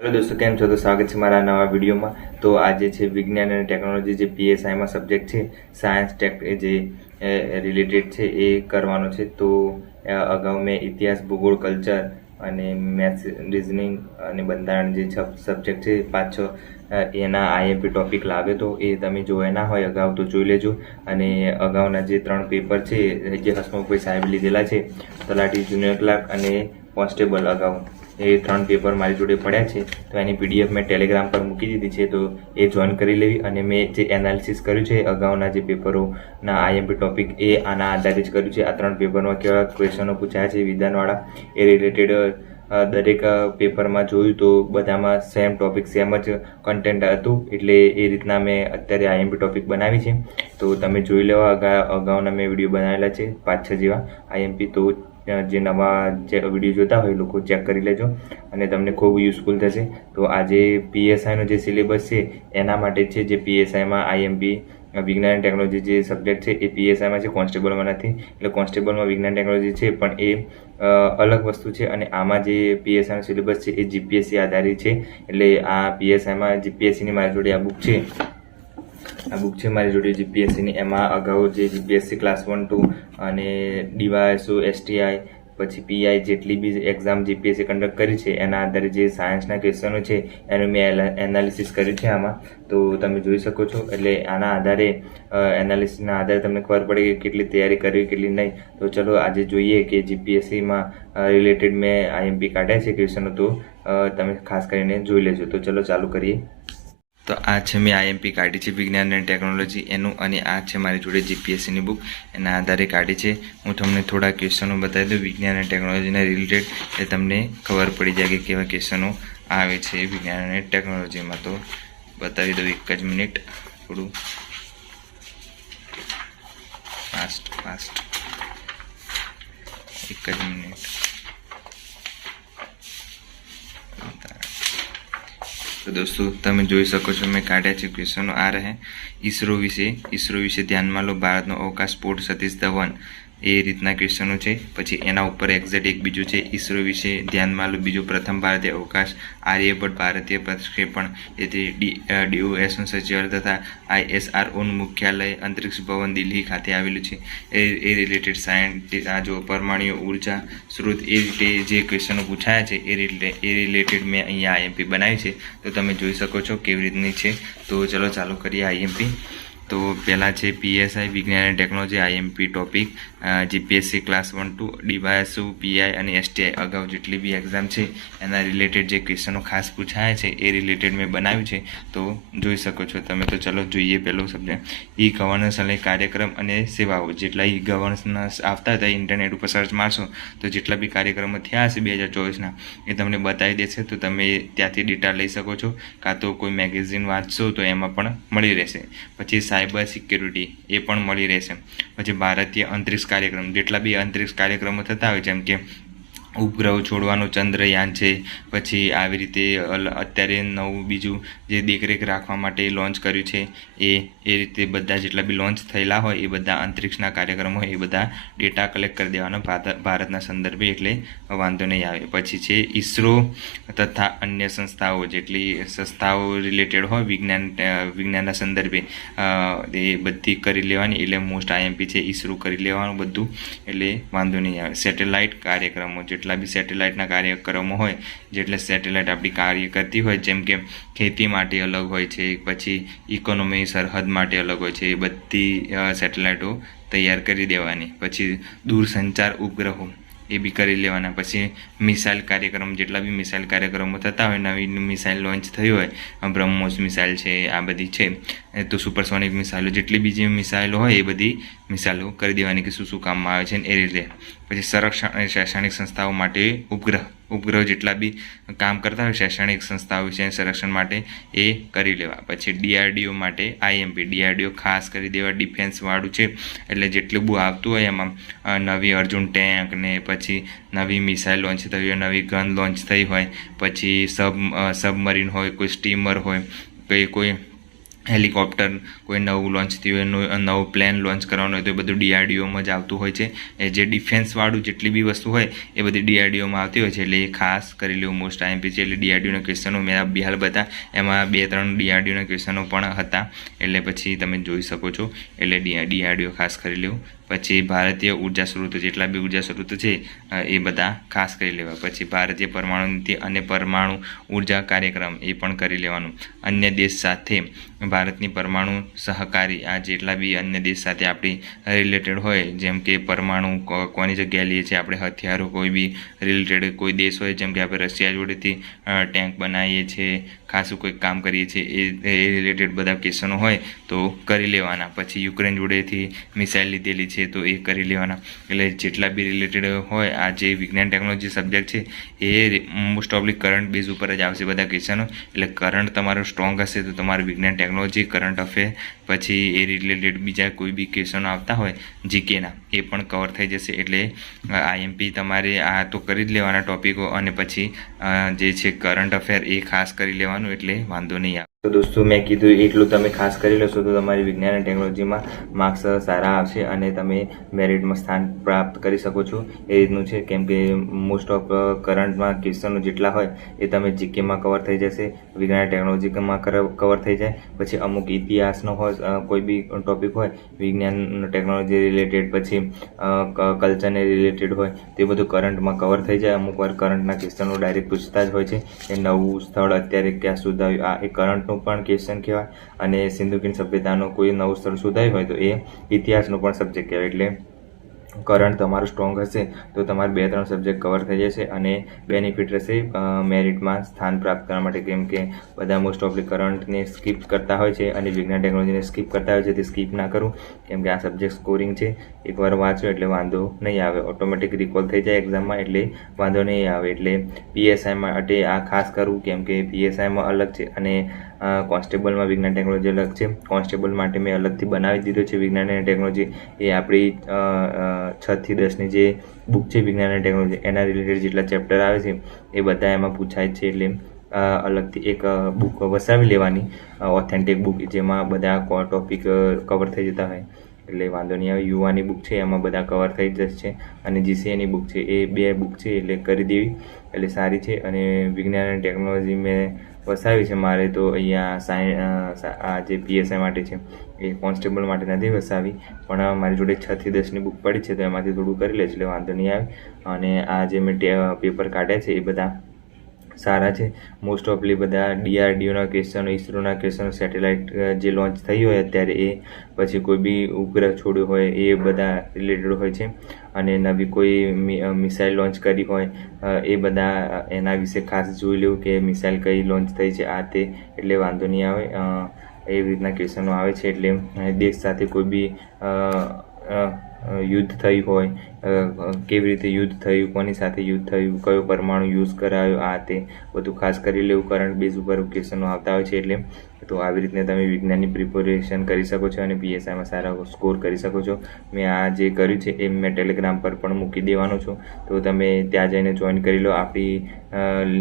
Hello દોસ્તો, કેમ છો? તો સ્વાગત છે મારા નવા વિડીયોમાં। તો આજે છે વિજ્ઞાન અને ટેકનોલોજી જે પીએસઆઈમાં સબ્જેક્ટ છે, સાયન્સ ટેક જે રિલેટેડ છે એ કરવાનો છે। તો અગાઉ મેં ઇતિહાસ, ભૂગોળ, કલ્ચર અને મેથ્સ, રિઝનિંગ અને બંધારણ જે સબ્જેક્ટ છે 5-6 એના આઈએમપી ટોપિક લાવ્યો તો એ તમે જોયા ના હોય અગાઉ તો જોઈ લેજો। અને અગાઉના જે 3 પેપર છે જે હસમુખભાઈ સાહેબ લીધેલા છે, તલાટી, જુનિયર ક્લાર્ક અને કોન્સ્ટેબલ, અગાઉ એ 3 પેપર મારી જોડે પડ્યા છે। તો એની પીડીએફ મેં ટેલિગ્રામ પર મૂકી દીધી છે, તો એ જોઈન કરી લેવી। અને મેં જે એનાલિસિસ કર્યું છે અગાઉના જે પેપરોના આઈએમપી ટોપિક એ આના આધારિત કર્યું છે। આ 3 પેપરમાં કેવા ક્વેશ્ચનો પૂછાયા છે વિધાનવાળા એ રિલેટેડ દરેક પેપરમાં જોયું તો બધામાં સેમ ટોપિક, સેમ જ કન્ટેન્ટ હતું, એટલે એ રીતના મેં અત્યારે આઈએમપી ટોપિક બનાવી છે। તો તમે જોઈ લેવા, અગાઉના મેં વિડીયો બનાવેલા છે 5-6 જેવા આઈએમપી। તો જે નવા જે વિડીયો જોતા હોય લોકો ચેક કરી લેજો અને તમને ખૂબ યુઝફુલ થશે। તો આજે પીએસઆઈનો જે સિલેબસ છે એના માટે છે, જે પીએસઆઈમાં આઈએમપી વિજ્ઞાન અને ટેકનોલોજી જે સબ્જેક્ટ છે એ પીએસઆઈમાં છે, કોન્સ્ટેબલમાં નથી। એટલે કોન્સ્ટેબલમાં વિજ્ઞાન ટેકનોલોજી છે પણ એ અલગ વસ્તુ છે, અને આમાં જે પીએસઆઈનો સિલેબસ છે એ જીપીએસસી આધારિત છે। એટલે આ પીએસઆઈમાં જીપીએસસીની મારી જોડે આ બુક છે મારી જોડે જીપીએસસીની। એમાં અગાઉ જે જીપીએસસી ક્લાસ 1, 2 અને ડીવાયએસઓ, એસટીઆઈ, પછી પીઆઈ જેટલી બી એક્ઝામ જીપીએસસી કન્ડક્ટ કરી છે એના આધારે જે સાયન્સના ક્વેશ્ચનો છે એનું મેં એનાલિસિસ કર્યું છે આમાં। તો તમે જોઈ શકો છો। એટલે આના આધારે એનાલિસિસના આધારે તમને ખબર પડે કે કેટલી તૈયારી કરવી, કેટલી નહીં। તો ચલો આજે જોઈએ કે જીપીએસસીમાં રિલેટેડ મેં આઈએમપી કાઢ્યા છે ક્વેશ્ચનો, તો તમે ખાસ કરીને જોઈ લેજો। તો ચલો ચાલુ કરીએ। તો આ છે મેં આઈએમપી કાઢી છે વિજ્ઞાન અને ટેકનોલોજી એનું, અને આ છે મારી જોડે જીપીએસસીની બુક, એના આધારે કાઢી છે। હું તમને થોડા ક્વેશ્ચનો બતાવી દઉં વિજ્ઞાન અને ટેકનોલોજીના રિલેટેડ, એટલે તમને ખબર પડી જાય કે કેવા ક્વેશ્ચનો આવે છે વિજ્ઞાન અને ટેકનોલોજીમાં। તો બતાવી દઉં, એક જ મિનિટ, થોડું ફાસ્ટ, એક જ મિનિટ। તો દોસ્તો તમે જોઈ શકો છો મેં કાઢ્યા છે ક્વેશ્ચનો આ રહે। ઈસરો વિશે ધ્યાનમાં લો, ભારતનો અવકાશ સ્ફોટ સતીશ ધવન, એ રીતના ક્વેશ્ચનો છે। પછી એના ઉપર એક્ઝેક્ટ એક બીજું છે, ઈસરો વિશે ધ્યાનમાં લો, બીજું પ્રથમ ભારતીય અવકાશ આર્યભટ્ટ, ભારતીય પ્રક્ષેપણ એથી ડીઓએસનું સચિવાલય તથા આઈએસઆરઓનું મુખ્યાલય અંતરિક્ષ ભવન દિલ્હી ખાતે આવેલું છે। એ રિલેટેડ સાયન્ટિસ્ટ આ જો પરમાણુ ઉર્જા સ્ત્રોત, એ રીતે જે ક્વેશ્ચનો પૂછાયા છે એ રિલેટેડ મેં અહીંયા આઈએમપી બનાવી છે। તો તમે જોઈ શકો છો કેવી રીતની છે। તો ચલો ચાલુ કરીએ આઈએમપી। તો પહેલાં છે પીએસઆઈ વિજ્ઞાન અને technology IMP topic, GPSC class 1, 2, DYSO, PI અને એસટીઆઈ અગાઉ જેટલી બી એક્ઝામ છે એના રિલેટેડ જે ક્વેશ્ચનો ખાસ પૂછાયા છે એ રિલેટેડ મેં બનાવ્યું છે। તો જોઈ શકો છો તમે। તો ચલો જોઈએ પહેલો સબ્જેક્ટ, ઈ ગવર્નન્સ અને કાર્યક્રમ અને સેવાઓ। જેટલા ઈ ગવર્નન્સ આવતા હતા ઇન્ટરનેટ ઉપર સર્ચ મારશો તો જેટલા બી કાર્યક્રમો થયા હશે 2024ના એ તમને બતાવી દેશે। તો તમે ત્યાંથી ડેટા લઈ શકો છો, કાં તો કોઈ મેગેઝિન વાંચશો તો એમાં પણ મળી રહેશે। પછી સાયબર સિક્યુરિટી એ પણ મળી રહેશે। પછી ભારતીય અંતરિક્ષ કાર્યક્રમ, જેટલા બી અંતરિક્ષ કાર્યક્રમો થતા હોય, જેમ કે ઉપગ્રહ છોડવાનું ચંદ્રયાન છે, પછી આવી રીતે અત્યારે નવું બીજું જે દેખરેખ રાખવા માટે લોન્ચ કર્યું છે એ રીતે બધા જેટલા બી લોન્ચ થયેલા હોય એ બધા અંતરિક્ષના કાર્યક્રમો એ બધા ડેટા કલેક્ટ કરી દેવાનો ભારતના સંદર્ભે, એટલે વાંધો નહીં આવે। પછી છે ઈસરો તથા અન્ય સંસ્થાઓ, જેટલી સંસ્થાઓ રિલેટેડ હોય વિજ્ઞાનના સંદર્ભે એ બધી કરી લેવાની, એટલે મોસ્ટ આઈએમપી છે ઈસરો કરી લેવાનું બધું, એટલે વાંધો નહીં આવે। સેટેલાઇટ કાર્યક્રમો, જેટલા બી સેટેલાઇટના કાર્યક્રમો હોય, જેટલે સેટેલાઇટ આપણી કાર્ય કરતી હોય, જેમ કે ખેતી માટે અલગ હોય છે, પછી ઇકોનોમી સરહદ માટે અલગ હોય છે, એ બધી સેટેલાઇટો તૈયાર કરી દેવાની। પછી દૂરસંચાર ઉપગ્રહો એ બી કરી લેવાના। પછી મિસાઇલ કાર્યક્રમ, જેટલા બી મિસાઇલ કાર્યક્રમો થતા હોય, નવી મિસાઇલ લોન્ચ થઈ હોય, બ્રહ્મોસ મિસાઇલ છે, આ બધી છે, તો સુપરસોનિક મિસાઇલો, જેટલી બી જે મિસાઇલો હોય એ બધી મિસાઇલો કરી દેવાની કે શું કામમાં આવે છે એ રીતે। પછી સંરક્ષણ અને શૈક્ષણિક સંસ્થાઓ માટે ઉપગ્રહ જેટલા બી કામ કરતા હોય શૈક્ષણિક સંસ્થાઓ છે સંરક્ષણ માટે એ કરી લેવા। પછી ડીઆરડીઓ માટે આઈએમપી, ડીઆરડીઓ ખાસ કરી દેવા, ડિફેન્સવાળું છે, એટલે જેટલું બહુ આવતું હોય એમાં નવી અર્જુન ટેન્ક ને પછી નવી મિસાઇલ લોન્ચ થઈ હોય, નવી ગન લોન્ચ થઈ હોય, પછી સબમરીન હોય, કોઈ સ્ટીમર હોય, કોઈ હેલિકોપ્ટર કોઈ નવું લોન્ચ થયું હોય, નવું પ્લેન લોન્ચ કરવાનું હોય તો એ બધું DRDOમાં જ આવતું હોય છે. એ જે ડિફેન્સવાળું જેટલી બી વસ્તુ હોય એ બધી DRDOમાં આવતી હોય છે, એટલે એ ખાસ કરી લેવું. મોસ્ટ IMP છે એટલે DRDOના ક્વેશ્ચનો મેં બિહાર બધા એમાં 2-3 DRDOના ક્વેશ્ચનો પણ હતા, એટલે પછી તમે જોઈ શકો છો. એટલે DRDO ખાસ કરી લેવું. પછી ભારતીય ઉર્જા સ્ત્રોતો જેટલા બી ઉર્જા સ્ત્રોતો છે એ બધા ખાસ કરી લેવા. પછી ભારતીય પરમાણુ નીતિ અને પરમાણુ ઉર્જા કાર્યક્રમ એ પણ કરી લેવાનું. અન્ય દેશ સાથે ભારતની પરમાણુ સહકારી, આ જેટલા બી અન્ય દેશ સાથે આપણી રિલેટેડ હોય, જેમ કે પરમાણુ કોની જગ્યાએ લઈએ છીએ આપણે, હથિયારો કોઈ બી રિલેટેડ કોઈ દેશ હોય, જેમ કે આપણે રશિયા જોડેથી ટેન્ક બનાવીએ છીએ, ખાસું કોઈક કામ કરીએ છીએ, એ રિલેટેડ બધા ક્વેશ્ચનો હોય તો કરી લેવાના. પછી યુક્રેન જોડેથી મિસાઇલ લીધેલી છે તો એ કરી લેવાના. એટલે જેટલા બી રિલેટેડ હોય આ જે વિજ્ઞાન ટેકનોલોજી સબ્જેક્ટ છે એ મોસ્ટ ઓફલી કરંટ બેઝ ઉપર જ આવશે બધા ક્વેશ્ચનો. એટલે કરંટ તમારો સ્ટ્રોંગ હશે તો તમારું વિજ્ઞાન ટેકનોલોજી, કરંટ અફેર, પછી એ રિલેટેડ બીજા કોઈ બી ક્વેશ્ચનો આવતા હોય જીકેના એ પણ કવર થઈ જશે. એટલે IMP તમારે આ તો કરી જ લેવાના ટોપિકો, અને પછી જે છે કરંટ અફેર એ ખાસ કરી લેવાનું, એટલે વાંધો નહીં આવે. તો દોસ્તો મેં કીધું એટલું તમે ખાસ કરી લેશો તો તમારી વિજ્ઞાન અને ટેકનોલોજીમાં માર્ક્સ સારા આવશે અને તમે મેરિટમાં સ્થાન પ્રાપ્ત કરી શકો છો. એ રીતનું છે, કેમ કે મોસ્ટ ઓફ કરંટમાં ક્વેશ્ચનો જેટલા હોય એ તમે જીકેમાં કવર થઈ જશે, વિજ્ઞાન ટેકનોલોજીમાં કવર થઈ જાય. પછી અમુક ઇતિહાસનો હોય, કોઈ બી ટોપિક હોય વિજ્ઞાન ટેકનોલોજી રિલેટેડ, પછી કલ્ચરને રિલેટેડ હોય તે બધું કરંટમાં કવર થઈ જાય. અમુક વાર કરંટના ક્વેશ્ચનો ડાયરેક્ટ પૂછતા જ હોય છે. એ નવું સ્થળ અત્યારે ક્યાં શોધાયું, આ એ કરંટનું પણ ક્વેશ્ચન કહેવાય. અને સિંધુ ખીણ સભ્યતાનું કોઈ નવું સ્થળ શોધાયું હોય તો એ ઇતિહાસનો પણ સબ્જેક્ટ કહેવાય. એટલે કરંટ તમારું સ્ટ્રોંગ હશે તો તમારે 2-3 સબ્જેક્ટ કવર થઈ જશે અને બેનિફિટ રહેશે મેરિટમાં સ્થાન પ્રાપ્ત કરવા માટે. કેમ કે બધા મોસ્ટ ઓફલી કરંટને સ્કીપ કરતા હોય છે અને વિજ્ઞાન ટેકનોલોજીને સ્કીપ કરતા હોય છે. તે સ્કીપ ના કરું, કેમ કે આ સબ્જેક્ટ સ્કોરિંગ છે. એકવાર વાંચો એટલે વાંધો નહીં આવે, ઓટોમેટિક રિકોલ થઈ જાય એક્ઝામમાં, એટલે વાંધો નહીં આવે. એટલે PSI માટે આ ખાસ કરવું, કેમ કે PSIમાં અલગ છે અને કોન્સ્ટેબલમાં વિજ્ઞાન ટેકનોલોજી અલગ છે. કોન્સ્ટેબલ માટે મેં અલગથી બનાવી દીધો છે વિજ્ઞાન અને ટેકનોલોજી. એ આપણી 6 થી 10ની જે બુક છે વિજ્ઞાન અને ટેકનોલોજી, એના રિલેટેડ જેટલા ચેપ્ટર આવે છે એ બધા એમાં પૂછાય છે. એટલે અલગથી એક બુક વસાવી લેવાની, ઓથેન્ટિક બુક, જેમાં બધા ટોપિક કવર થઈ જતા હોય, એટલે વાંધો નહીં આવે. યુવાની બુક છે એમાં બધા કવર થઈ જશે, અને GCAની બુક છે એ 2 બુક છે એટલે કરી દેવી, એટલે સારી છે. અને વિજ્ઞાન અને ટેકનોલોજી મેં વસાવી છે મારે તો અહીંયા આ જે PSI માટે છે એ કોન્સ્ટેબલ માટે નથી વસાવી, પણ મારી જોડે 6 થી 10ની બુક પડી છે તો એમાંથી થોડું કરી લઈશ, એટલે વાંધો નહીં આવે. અને આ જે મેં પેપર કાઢ્યા છે એ બધા સારા છે. મોસ્ટ ઓફલી બધા DRDOના ક્વેશ્ચનો, ઇસરોના ક્વેશ્ચનો, સેટેલાઇટ જે લોન્ચ થઈ હોય અત્યારે એ, પછી કોઈ બી ઉપગ્રહ છોડ્યો હોય એ બધા રિલેટેડ હોય છે. અને નવી કોઈ મિસાઇલ લોન્ચ કરી હોય એ બધા એના વિશે ખાસ જોઈ લેવું કે મિસાઇલ કઈ લોન્ચ થઈ છે આ તે, એટલે વાંધો નહીં આવે. એવી રીતના ક્વેશ્ચનો આવે છે. એટલે દેશ સાથે કોઈ બી યુદ્ધ થયું હોય, કેવી રીતે યુદ્ધ થયું, કોની સાથે યુદ્ધ થયું, કયો પરમાણુ યુઝ કરાયો, આ તે બધું ખાસ કરી લેવું. કરંટ બેઝ ઉપર ક્વેશ્ચનો આવતા હોય છે. એટલે તો આવી રીતે તમે વિજ્ઞાનની પ્રિપેરેશન કરી શકો છો અને PSIમાં સારા સ્કોર કરી શકો છો. મેં આ જે કર્યું છે એ મેં ટેલિગ્રામ પર પણ મૂકી દેવાનું છું, તો તમે ત્યાં જઈને જોઈન કરી લો. આપણી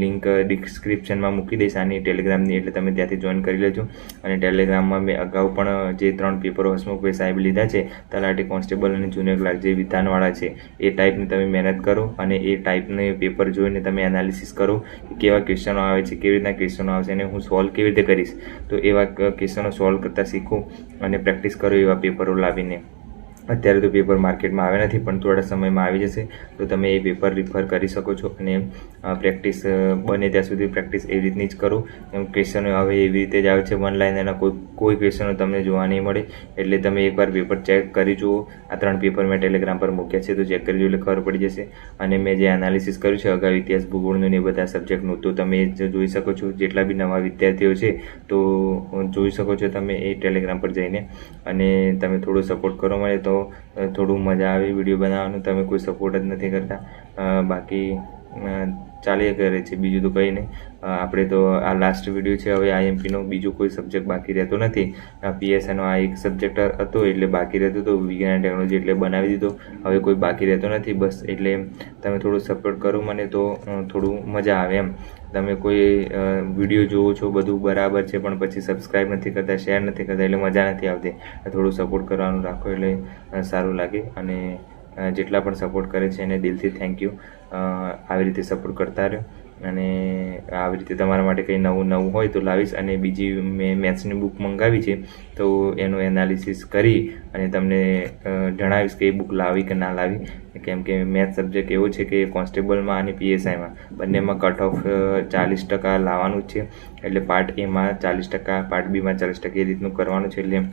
લિંક ડિસ્ક્રિપ્શનમાં મૂકી દઈશ આની ટેલિગ્રામની, એટલે તમે ત્યાંથી જોઈન કરી લેજો. અને ટેલિગ્રામમાં મેં અગાઉ પણ જે 3 પેપરો હસમુખભાઈ સાહેબ લીધા છે, તલાટી, કોન્સ્ટેબલ અને જુનિયર ક્લાર્ક, જે વિધાનવાળા છે, એ ટાઈપની તમે મહેનત કરો અને એ ટાઈપની પેપર જોઈને તમે એનાલિસિસ કરો કે કેવા ક્વેશ્ચનો આવે છે, કેવી રીતના ક્વેશ્ચનો આવશે અને હું સોલ્વ કેવી રીતે કરીશ. તો એવા ક્વેશ્ચનો સોલ્વ કરતાં શીખો અને પ્રેક્ટિસ કરો એવા પેપરો લાવીને. અત્યારે તો પેપર માર્કેટમાં આવ્યા નથી, પણ થોડા સમયમાં આવી જશે, તો તમે એ પેપર રિફર કરી શકો છો. અને પ્રેક્ટિસ બને ત્યાં સુધી પ્રેક્ટિસ એવી રીતની જ કરો. ક્વેશ્ચનો હવે એવી રીતે જ આવે છે વન લાઇનરના, કોઈ ક્વેશ્ચનો તમને જોવા નહીં મળે. એટલે તમે એકવાર પેપર ચેક કરી જુઓ. આ 3 પેપર મેં ટેલિગ્રામ પર મૂક્યા છે, તો ચેક કરી જુઓ એટલે ખબર પડી જશે. અને મેં જે એનાલિસિસ કર્યું છે અગાઉ ઇતિહાસ, ભૂગોળનું ને એ બધા સબ્જેક્ટનું, તો તમે જોઈ શકો છો. જેટલા બી નવા વિદ્યાર્થીઓ છે તો જોઈ શકો છો તમે એ ટેલિગ્રામ પર જઈને. અને તમે થોડો સપોર્ટ કરો મને તો થોડું મજા આવે વિડીયો બનાવવાનું. તમે કોઈ સપોર્ટ જ નથી કરતા. બાકી ચાલ્યા કરે છે, બીજું તો કંઈ નહીં. આપણે તો આ લાસ્ટ વિડીયો છે હવે IMPનો, બીજું કોઈ સબ્જેક્ટ બાકી રહેતો નથી. PSIનો આ એક સબ્જેક્ટ હતો એટલે બાકી રહેતો હતો, વિજ્ઞાન ટેકનોલોજી એટલે બનાવી દીધો, હવે કોઈ બાકી રહેતો નથી. બસ એટલે તમે થોડું સપોર્ટ કરો મને તો થોડું મજા આવે એમ. તમે કોઈ વિડીયો જોવો છો બધું બરાબર છે પણ પછી સબસ્ક્રાઈબ નથી કરતા, શેર નથી કરતા એટલે મજા નથી આવતી. થોડું સપોર્ટ કરવાનું રાખો એટલે સારું લાગે. અને જેટલા પણ સપોર્ટ કરે છે એને દિલથી થેન્ક યુ. આવી રીતે સપોર્ટ કરતા રહ્યો અને આવી રીતે તમારા માટે કંઈ નવું હોય તો લાવીશ. અને બીજી મેં મેથ્સની બુક મંગાવી છે તો એનું એનાલિસિસ કરી અને તમને જણાવીશ કે એ બુક લાવી કે ના લાવી. કેમ કે મેથ્સ સબ્જેક્ટ એવો છે કે કોન્સ્ટેબલમાં અને PSIમાં બંનેમાં કટ ઓફ 40% લાવવાનું જ છે. એટલે પાર્ટ Aમાં 40%, પાર્ટ Bમાં 40% એ રીતનું કરવાનું છે. એટલે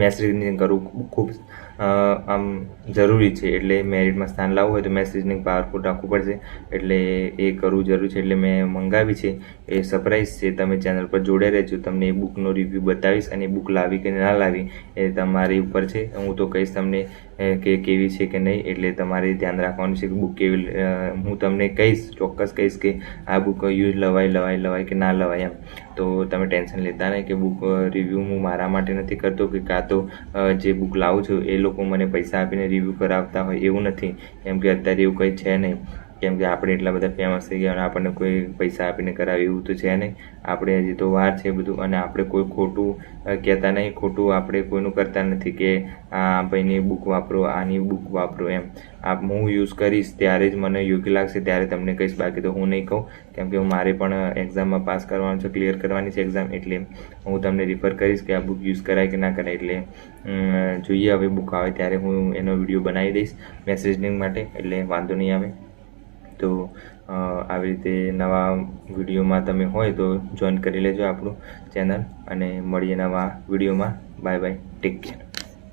મેથ્સ રીઝનિંગ કરવું ખૂબ આમ જરૂરી છે. એટલે મેરિટમાં સ્થાન લાવવું હોય તો મેથ્સ રીઝનિંગ પાવરફુલ રાખવું પડશે. એટલે એ કરવું જરૂરી છે. એટલે મેં મંગાવી છે, એ સરપ્રાઈઝ છે. તમે ચેનલ પર જોડે રહેજો, તમને એ બુકનો રિવ્યૂ બતાવીશ. અને બુક લાવી કે ના લાવી એ તમારી ઉપર છે. હું તો કહીશ તમને કે કેવી છે કે નહીં. એટલે તમારે ધ્યાન રાખવાનું છે કે બુક કેવી. હું તમને કહીશ, ચોક્કસ કહીશ કે આ બુક યુઝ લવાય કે ના લવાય એમ. તો તમે ટેન્શન લેતા નહીં કે બુક રિવ્યૂ હું મારા માટે નથી કરતો કે કાં તો જે બુક લાવું છું એ લોકો મને પૈસા આપીને રિવ્યૂ કરાવતા હોય એવું નથી. કેમ કે અત્યારે એવું કંઈ છે નહીં. કેમ કે આપણે એટલા બધા ફેમસ થઈ ગયા અને આપણને કોઈ પૈસા આપીને કરાવે એવું તો છે નહીં. આપણે હજી તો વાર છે બધું. અને આપણે કોઈ ખોટું કહેતા નહીં, ખોટું આપણે કોઈનું કરતા નથી કે આ ભાઈની બુક વાપરો, આની બુક વાપરો એમ. હું યુઝ કરીશ ત્યારે જ મને યોગ્ય લાગશે ત્યારે તમને કહીશ, બાકી તો હું નહીં કહું. કેમ કે મારે પણ એક્ઝામમાં પાસ કરવાનું છે, ક્લિયર કરવાની છે એક્ઝામ. એટલે હું તમને રિફર કરીશ કે આ બુક યુઝ કરાય કે ના કરાય. એટલે જોઈએ હવે બુક આવે ત્યારે હું એનો વિડીયો બનાવી દઈશ મેથ્સ રીઝનિંગ માટે. એટલે વાંધો નહીં આવે. તો આવી રીતે નવા વિડીયોમાં તમે હોય તો જોઈન કરી લેજો આપણું ચેનલ. અને મળીએ નવા વિડીયોમાં. Bye bye, take care.